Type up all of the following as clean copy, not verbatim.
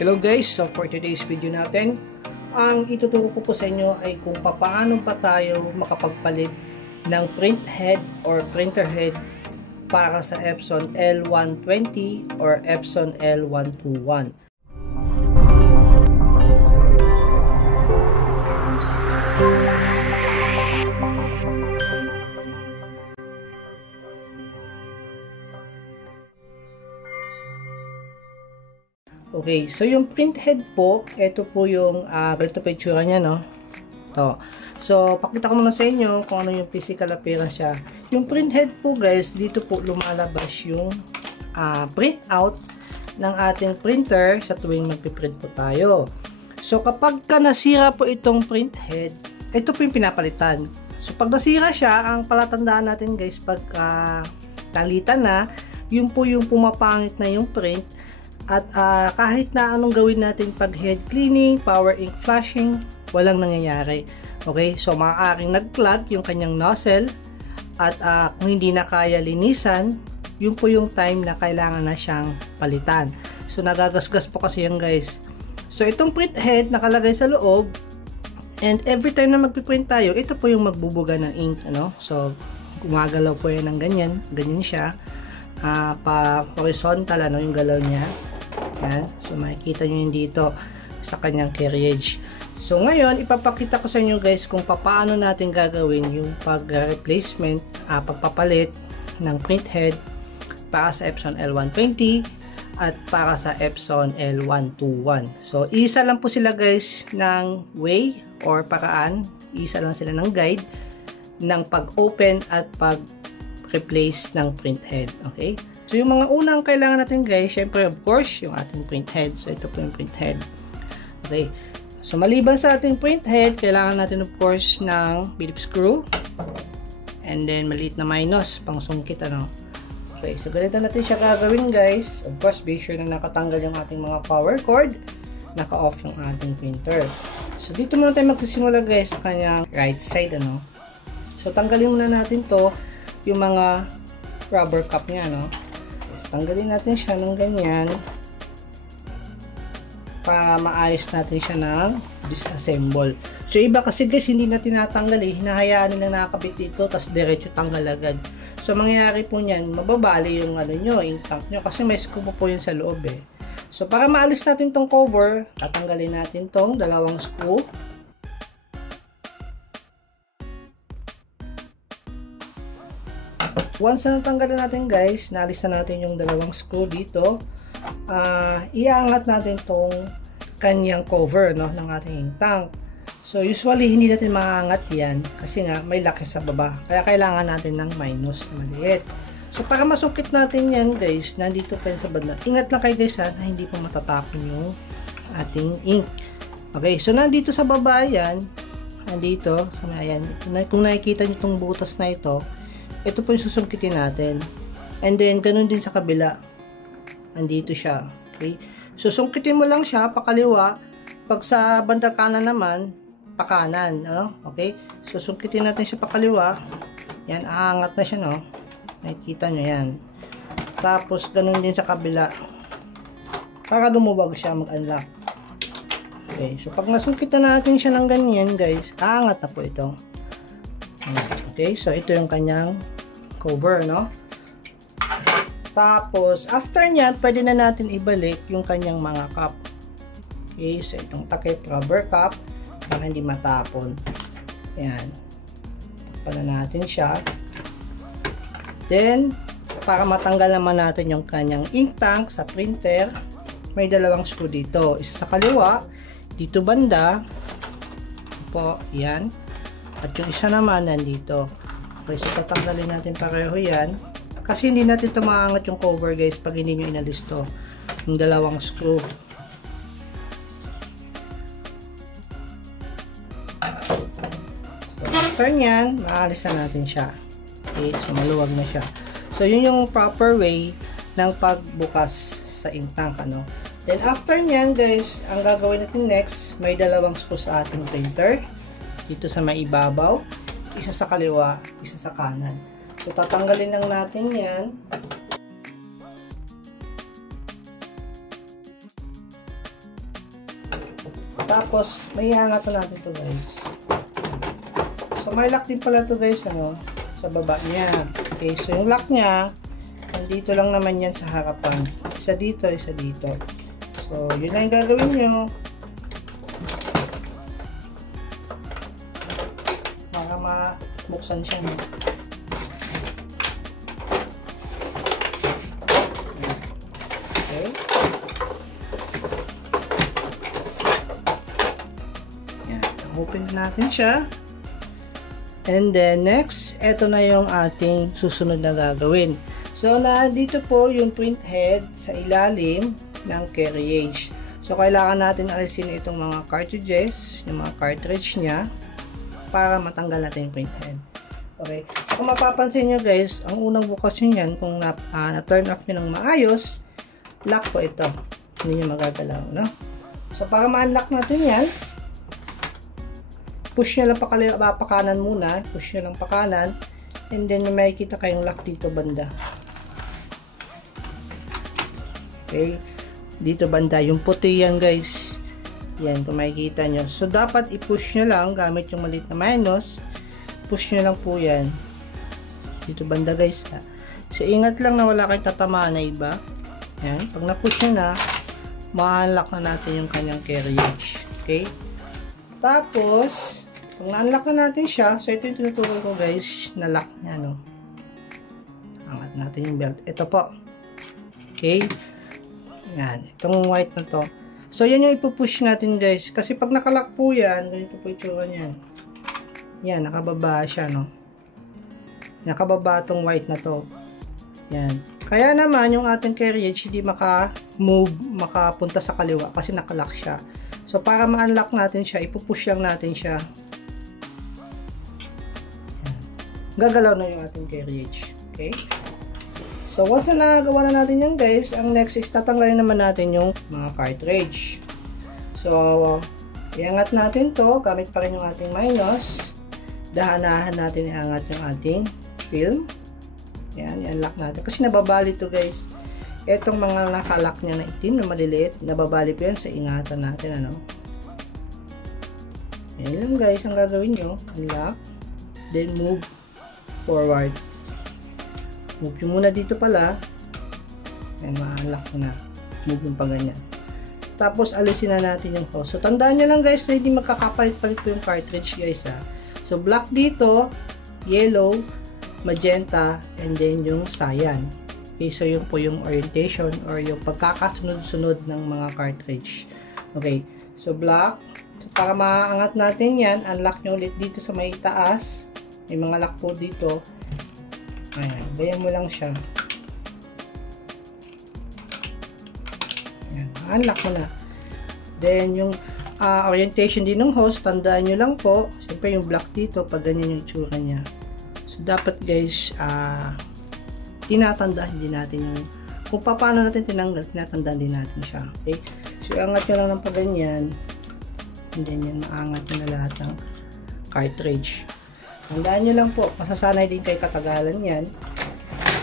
Hello guys, so for today's video natin, ang ituturo ko po sa inyo ay kung paano pa tayo makapagpalit ng print head or printer head para sa Epson L120 or Epson L121. Okay, so yung print head po, ito po yung ganito po yung tsura niya, no? Ito. So, pakita ko muna sa inyo kung ano yung physical appearance siya. Yung print head po guys, dito po lumalabas yung print out ng ating printer sa tuwing magpiprint po tayo. So, kapag nasira po itong print head, ito po yung pinapalitan. So, pag nasira siya, ang palatandaan natin guys, pag talitan na, yun po yung pumapangit na yung print. At kahit na anong gawin natin pag head cleaning, power ink flashing, walang nangyayari. Okay, so maaaring nag-clog yung kanyang nozzle at kung hindi na kaya linisan, yun po yung time na kailangan na siyang palitan. So nagagasgas po kasi yan guys. So itong print head nakalagay sa loob and every time na magpiprint tayo, ito po yung magbubuga ng ink. Ano? So gumagalaw po yan ng ganyan siya. Pa horizontal yung galaw niya. Yan. So makikita nyo yun dito sa kanyang carriage. So ngayon ipapakita ko sa inyo guys kung paano natin gagawin yung pag-replacement, pagpapalit ng print head para sa Epson L120 at para sa Epson L121. So isa lang po sila guys ng way or paraan, isa lang sila ng guide ng pag-open at pag-replace ng print head. Okay? So, yung mga unang kailangan natin guys, syempre of course, yung ating print head. So, ito po yung print head. Okay. So, maliban sa ating print head, kailangan natin of course ng Phillips screw. And then, maliit na minus, pang sungkit, ano. Okay. So, ganito natin siya gagawin guys. Of course, be sure na nakatanggal yung ating mga power cord. Naka-off yung ating printer. So, dito muna tayo magsisimula guys sa kanyang right side, ano. So, tanggalin muna natin to, yung mga rubber cup niya, no. Tanggalin natin siya ng ganyan para maayos natin siya ng disassemble. So iba kasi guys hindi na tinatanggal hinahayaan nila nakakabit dito tapos diretso tanggal agad. So mangyayari po niyan, mababali yung nyo, ink tank nyo kasi may screw po yun sa loob So para maalis natin tong cover, tatanggalin natin tong dalawang screw. Once na natanggalan natin guys, naalis na natin yung dalawang screw dito, iangat natin tong kanyang cover, no, ng ating tank. So usually hindi natin maangat yan kasi nga may laki sa baba, kaya kailangan natin ng minus na maliit. So para masukit natin yan guys, nandito pa sa banda. Ingat lang kayo guys na hindi po matatapon yung ating ink. Okay, so nandito sa baba yan, nandito, so ayan, kung nakikita nyo itong butas na ito po yung susungkitin natin. And then, ganun din sa kabila. Andito siya. Okay? Susungkitin mo lang siya, pakaliwa. Pag sa banda kanan naman, pakanan. Ano? Okay? Susungkitin natin siya pakaliwa. Yan, aangat na siya, no? Nakikita nyo yan. Tapos, ganun din sa kabila. Para lumubag siya, mag-unlock. Okay? So, pag nasungkitan natin siya ng ganyan, guys, aangat na po ito. Okay, so ito yung kanyang cover, no? Tapos, after nyan, pwede na natin ibalik yung kanyang mga cup. Okay, so itong takip rubber cup para hindi matapon. Ayan. Takpan na natin siya. Then, para matanggal naman natin yung kanyang ink tank sa printer, may dalawang screw dito. Isa sa kaliwa, dito banda. Po, yan. At yung isa naman nandito. Okay, so tatanggalin natin pareho yan. Kasi hindi natin ito maangat yung cover guys pag hindi nyo inalis to. Yung dalawang screw. So after nyan, maalis na natin siya. Okay, so maluwag na siya. So yun yung proper way ng pagbukas sa ink tank, ano. Then after nyan guys, ang gagawin natin next, may dalawang screw sa ating printer. Dito sa may ibabaw, isa sa kaliwa, isa sa kanan. So tatanggalin lang natin yan. Tapos, may iangatan natin to guys. So, may lock din pala to guys, ano, sa baba niya. Okay, so yung lock niya, nandito lang naman yan sa harapan. Isa dito, isa dito. So, yun lang yung gagawin nyo. Para mabuksan siya, no? Okay. Yan. Open natin siya. And then, next, eto na yung ating susunod na gagawin. So, dito po yung print head sa ilalim ng carriage. So, kailangan natin alisin itong mga cartridges, yung mga cartridge niya, para matanggal natin yung print head. Okay. So, kung mapapansin nyo guys, ang unang bukas nyo yan, kung na-turn off nyo ng maayos, lock po ito. Hindi nyo magagalaw, no? So, para ma-unlock natin yan, push nyo lang pakanan muna, push nyo lang pakanan, and then may makikita kayong lock dito banda. Okay. Dito banda, yung puti yan guys. Yan, kung makikita nyo. So, dapat i-push nyo lang gamit yung maliit na minus. Push nyo lang po yan. Dito banda guys. Ha? So, ingat lang na wala kayong tatamaan na iba. Yan. Pag na-push nyo na, ma-unlock na natin yung kanyang carriage. Okay. Tapos, pag na-unlock na natin siya, so ito yung tinuturo ko guys, na lock niya, no. Angat natin yung belt. Ito po. Okay. Yan, itong white na to. So, yan yung ipupush natin guys. Kasi pag nakalock po yan, ganito po itsura niyan. Yan, nakababa siya, no. Nakababa tong white na to. Yan. Kaya naman, yung ating carriage, hindi maka-move, makapunta sa kaliwa kasi nakalock siya. So, para ma-unlock natin siya, ipupush lang natin siya. Yan. Gagalaw na yung ating carriage. Okay? So, once na nagawa na natin yan guys, ang next is tatanggalin naman natin yung mga cartridge. So, iangat natin to, gamit pa rin yung ating minus. Dahanahan natin iangat yung ating film. Yan, i-unlock natin. Kasi nababali to guys. Etong mga nakalock niya na itim na maliliit, nababali po yan sa ingatan natin, ano. Yan lang guys, ang gagawin nyo. Unlock, then move forward. Move yung muna dito pala. Ayan, ma-unlock mo na. Move yung pa ganyan. Tapos, alisin na natin yung hose. So, tandaan nyo lang guys na hindi magkakapalit-palit po yung cartridge guys ha. So, black dito, yellow, magenta, and then yung cyan. Okay, so yun po yung orientation or yung pagkakasunod-sunod ng mga cartridge. Okay, so black. So, para maangat natin yan, unlock nyo ulit dito sa may taas. May mga lock po dito. Ayan, bayan mo lang siya. Ayan, unlock mo na. Then, yung orientation din ng hose, tandaan nyo lang po. Siyempre, yung black dito, pag ganyan yung itsura niya. So, dapat guys, tinatandaan din natin yung, kung paano natin tinanggal, tinatandaan din natin siya. Okay? So, angat nyo lang ng pag ganyan. And then, yan, maangat nyo na lahat ng cartridge. Tandaan nyo lang po, masasanay din kay katagalan yan.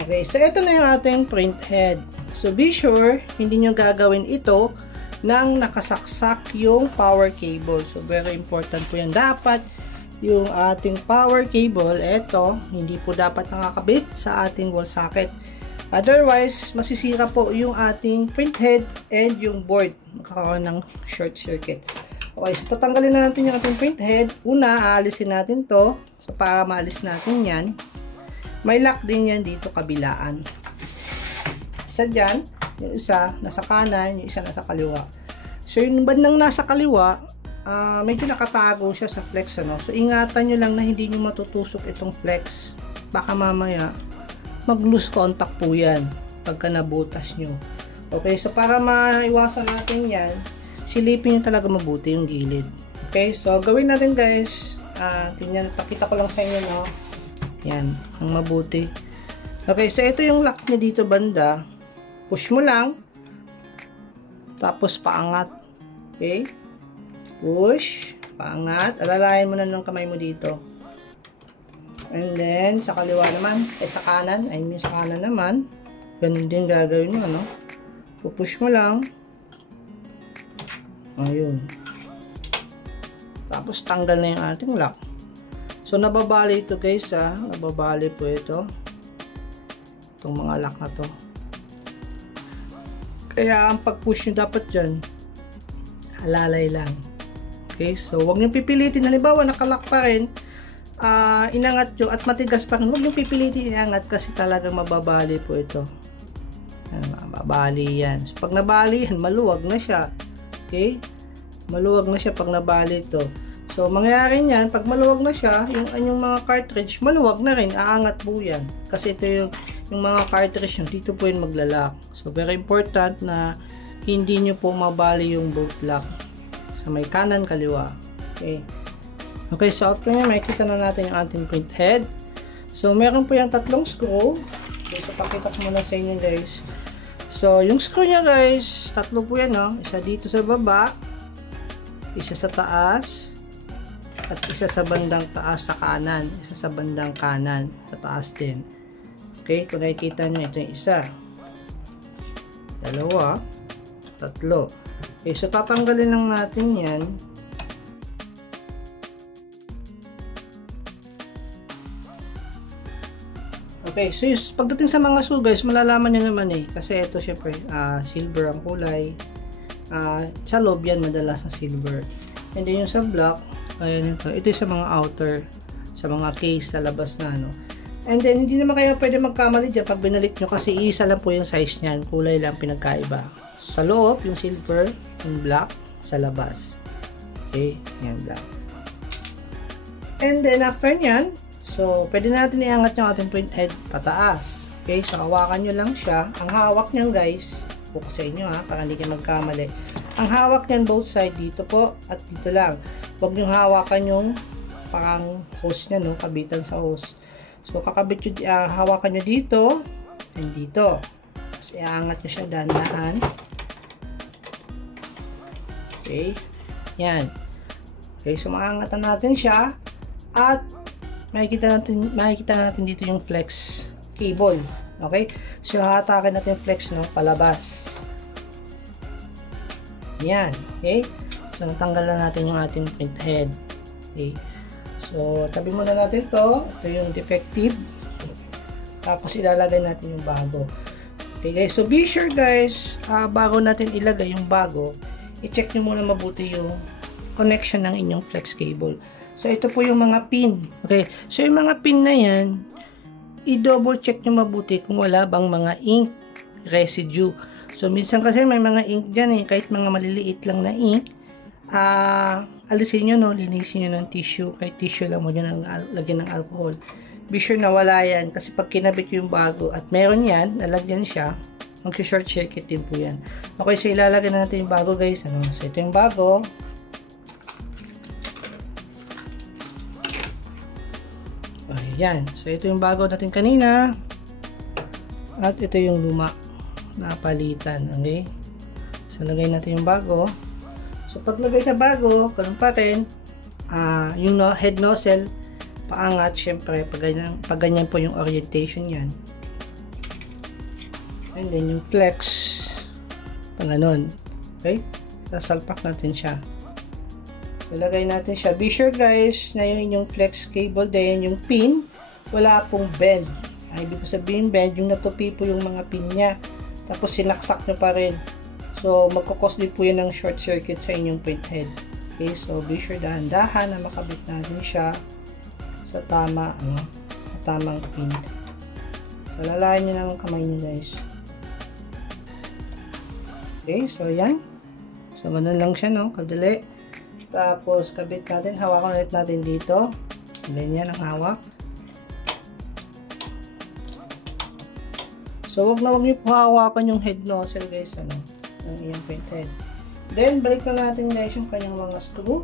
Okay, so ito na yung ating print head. So be sure, hindi nyo gagawin ito nang nakasaksak yung power cable. So very important po yan. Dapat yung ating power cable, ito, hindi po dapat nakakabit sa ating wall socket. Otherwise, masisira po yung ating print head and yung board. Magkakaroon ng short circuit. Okay, so tatanggalin na natin yung ating print head. Una, aalisin natin to. So, para maalis natin yan, may lock din yan dito kabilaan. Isa dyan, yung isa nasa kanan, yung isa nasa kaliwa. So, yung bandang nasa kaliwa, medyo nakatago siya sa flex, ano? So, ingatan nyo lang na hindi nyo matutusok itong flex. Baka mamaya, mag-loose contact po yan pagka nabutas nyo. Okay, so para maiwasan natin yan, silipin nyo talaga mabuti yung gilid. Okay, so gawin natin guys. Tingnan, pakita ko lang sa inyo, no? Yan, ang mabuti. Okay, so ito yung lock niya dito banda. Push mo lang. Tapos paangat. Okay? Push. Paangat. Alalayan mo na ng kamay mo dito. And then, sa kaliwa naman, sa kanan, I mean sa kanan naman, ganun din gagawin mo, no? Pupush mo lang. Ayun. Tapos tanggal na yung ating lock. So nababali ito guys, nababali po ito. Itong mga lock na to. Kaya ang pag-push nyo dapat dyan, halalay lang. Okay, so huwag nyo pipilitin. Halimbawa nakalock pa rin, inangat nyo at matigas pa rin, huwag nyo pipilitin inangat kasi talagang mababali po ito. Mababali yan. So pag nabali yan, maluwag na siya. Okay, maluwag na siya pag nabali ito. So, mangyayari niyan, pag maluwag na siya, yung mga cartridge, maluwag na rin, aangat po yan. Kasi ito yung mga cartridge nyo, dito po yung maglalak. So, very important na hindi nyo po mabali yung bolt lock sa may kanan, kaliwa. Okay. Okay, so after nyo, makikita na natin yung ating print head. So, meron po yung 3 screw. Okay, so, pakita ko muna sa inyo guys. So, yung screw niya guys, 3 po yan, no? Isa dito sa baba, isa sa taas, at isa sa bandang taas sa kanan, isa sa bandang kanan sa taas din. Okay, kung nakikita nyo, ito yung isa, 2, 3. Okay, so tatanggalin lang natin yan. Okay, so pagdating sa mga screw guys, malalaman nyo naman kasi ito syempre silver ang kulay, sa loob yan madalas na silver, and then yung sa block, ayan ito sa mga outer, sa mga case sa labas na and then hindi naman kayo pwede magkamali dyan pag binalik nyo kasi isa lang po yung size nyan, kulay lang pinagkaiba. Sa loob yung silver, yung black, sa labas. Okay, yan black. And then after nyan, so pwede natin iangat yung ating print head pataas. Okay, so hawakan nyo lang siya. Ang hawak nyan guys, buko sa inyo para hindi kayo magkamali. Ang hawak nyan both side, dito po at dito lang. Huwag nyo hawakan yung parang hose nya, kabitan sa hose. So kakabit nyo, hawakan nyo dito and dito. Tapos iangat nyo siya dahan-dahan. Okay, yan. Okay, so maangatan natin siya at makikita natin dito yung flex cable. Okay, so hatakin natin yung flex palabas. Yan. Okay, so natanggal na natin yung ating print head. Okay, so tabi muna natin to. Ito yung defective, tapos ilalagay natin yung bago. Okay guys, so be sure guys, bago natin ilagay yung bago, i-check nyo muna mabuti yung connection ng inyong flex cable. So ito po yung mga pin. Okay, so yung mga pin na yan, i-double check nyo mabuti kung wala bang mga ink residue. So minsan kasi may mga ink dyan kahit mga maliliit lang na ink, alisin nyo, linisin nyo ng tissue, kahit tissue lang mo nyo lagyan ng alcohol. Be sure na wala yan kasi pag kinabit yung bago at meron yan, nalagyan siya, mag-short circuit din po yan. Okay, so ilalagay natin yung bago guys. So ito yung bago. Ayan, so ito yung bago natin kanina at ito yung luma na palitan. Okay, so lagay natin yung bago. So pag lagay sa bago, ganun pa rin, yung head nozzle paangat syempre pag ganyan po yung orientation yan, and then yung flex pag ganun. Okay, sasalpak natin siya. Ilagay natin siya. Be sure guys na yung flex cable din, yung pin, wala pong bend. Ibig ko sabihin bend, yung natupi po yung mga pin niya. Tapos sinaksak nyo pa rin. So magkukos din po yun ng short circuit sa inyong print head. Okay, so be sure dahan-dahan na makabit natin siya sa tama, sa tamang pin. So lalayan nyo naman kamay nyo guys. Okay, so yan. So ganun lang siya, kadali. Tapos kabit natin, hawakan ulit natin dito. Ganyan ang hawak. So wag niyo po hawakan yung head nozzle guys, ng iyong print head. Then balik na natin guys yung kanyang mga screw.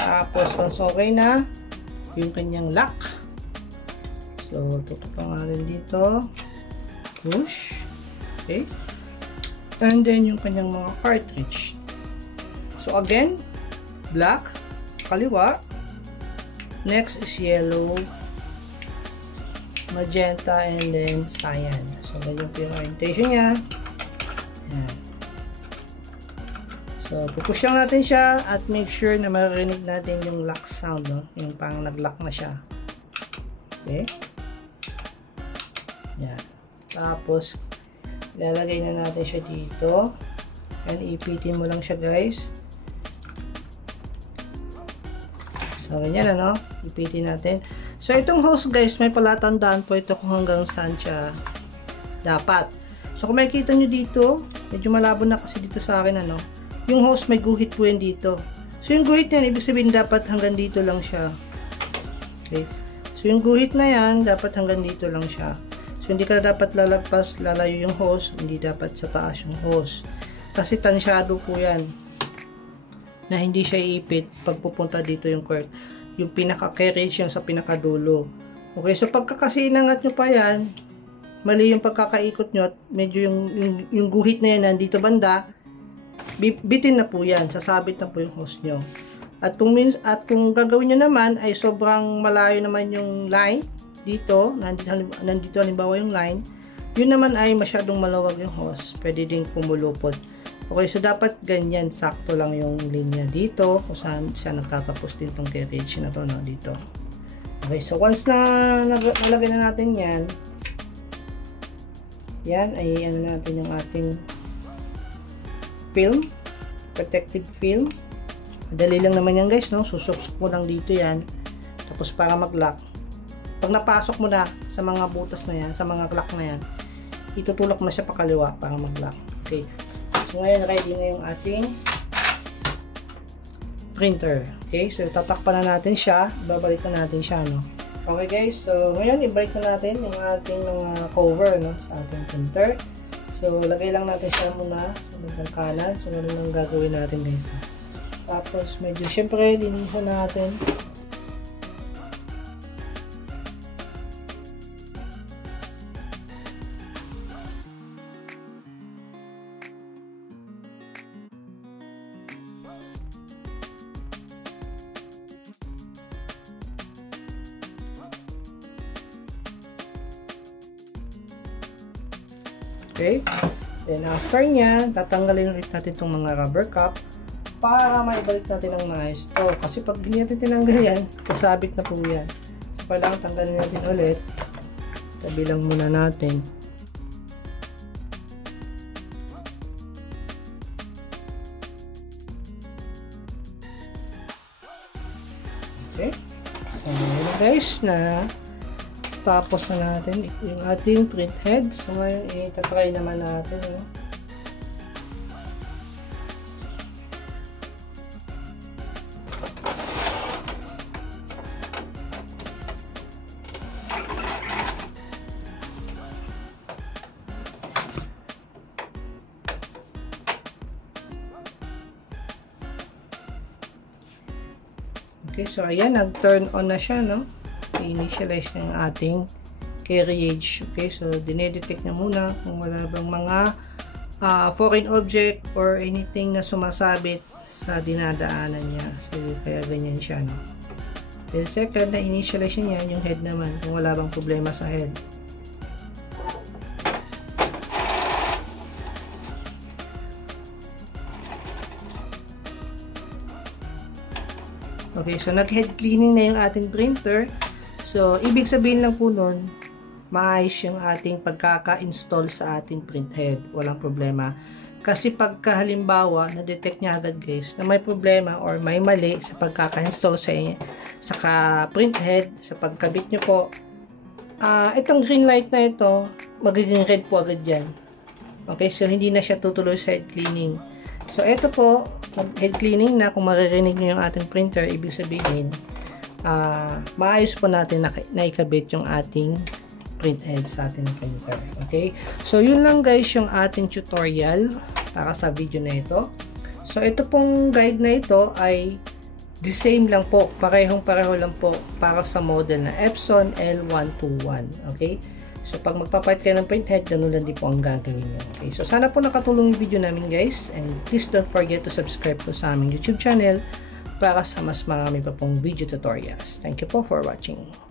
Tapos once okay na yung kanyang lock, so tutupan natin dito, push, okay, and then yung kanyang mga cartridge. So again, black, kaliwa, next is yellow, magenta, and then cyan. So, ganyan po yung orientation niya. Yan. So, pupush lang natin siya at make sure na maririnig natin yung lock sound, no? Yung parang nag-lock na siya. Okay? Yan. Tapos, ilalagay na natin siya dito. And ipitin mo lang siya, guys. So, ganyan, ano? Ipitin natin. So, itong hose, guys, may palatandaan po ito kung hanggang saan siya dapat. So, kung makikita nyo dito, medyo malabo na kasi dito sa akin, ano? Yung hose, may guhit po yan dito. So, yung guhit yan, ibig sabihin dapat hanggang dito lang siya. Okay? So, yung guhit na yan, dapat hanggang dito lang siya. So, hindi ka dapat lalagpas, lalayo yung hose, hindi dapat sa taas yung hose. Kasi tansyado po yan. Na hindi siya iipit pag pupunta dito yung cork. Yung pinaka-carriage yung sa pinakadulo. Okay, so pagka kasi inangat nyo pa yan, mali yung pagkakaikot nyo at medyo yung guhit na yan nandito banda, bitin na po yan, sasabit na po yung hose nyo. At kung gagawin nyo naman ay sobrang malayo naman yung line dito, nandito halimbawa yung line, yun naman ay masyadong malawag yung hose, pwede ding pumulupot. Okay, so dapat ganyan, sakto lang yung linya dito kung saan siya nagtatapos din tong carriage na to, no, dito. Okay, so once na nalagay na natin yan ay ano natin yung ating film, protective film. Madali lang naman yan, guys, no? Susuksok mo lang dito yan, tapos para mag-lock. Pag napasok mo na sa mga butas na yan, sa mga lock na yan, itutulak mo siya pakaliwa para mag-lock. Okay. So, ngayon, ready na yung ating printer. Okay, so tatakpan na natin siya. Babalik na natin siya, no? Okay, guys. So, ngayon, ibalik na natin yung ating mga cover, no? Sa ating printer. So, lagay lang natin siya muna sa bandang kanan. So, ano lang gagawin natin, guys. Tapos, medyo, syempre, linisan natin. Okay, then after nyan, tatanggalin ulit natin itong mga rubber cap para maibalik natin ang maayos to. Kasi pag hindi natin tinanggal yan, kasabit na po yan. So, kailangan tanggalin natin ulit. Tabi lang muna natin. Okay, so guys, na tapos na natin yung ating print head. So ngayon itatry naman natin, no? Okay, so ayan, nag-turn on na siya, no? I-initialize na yung ating carriage. Okay, so dinedetect na muna kung wala bang mga foreign object or anything na sumasabit sa dinadaanan niya. So, kaya ganyan siya, no? Then second, na initialize niya yung head naman kung wala bang problema sa head. Okay, so nag-head cleaning na yung ating printer. So, ibig sabihin lang po nun, maayos yung ating pagkaka-install sa ating print head. Walang problema. Kasi pagka halimbawa, na-detect niya agad, guys, na may problema or may mali sa pagkaka-install sa print head, sa pagkabit nyo po, itong green light na ito, magiging red po agad yan. Okay, so hindi na siya tutuloy sa head cleaning. So, ito po, head cleaning na, kung maririnig nyo yung ating printer, ibig sabihin, maayos po natin na ikabit yung ating print head sa ating printer. Okay? So, yun lang guys yung ating tutorial para sa video na ito. So, ito pong guide na ito ay the same lang po. Parehong-pareho lang po para sa model na Epson L121. Okay? So, pag magpapalit kayo ng print head, ganun lang din po ang gagawin nyo. Okay? So, sana po nakatulong yung video namin guys. And please don't forget to subscribe po sa aming YouTube channel para sa mas marami pa pong video tutorials. Thank you po for watching.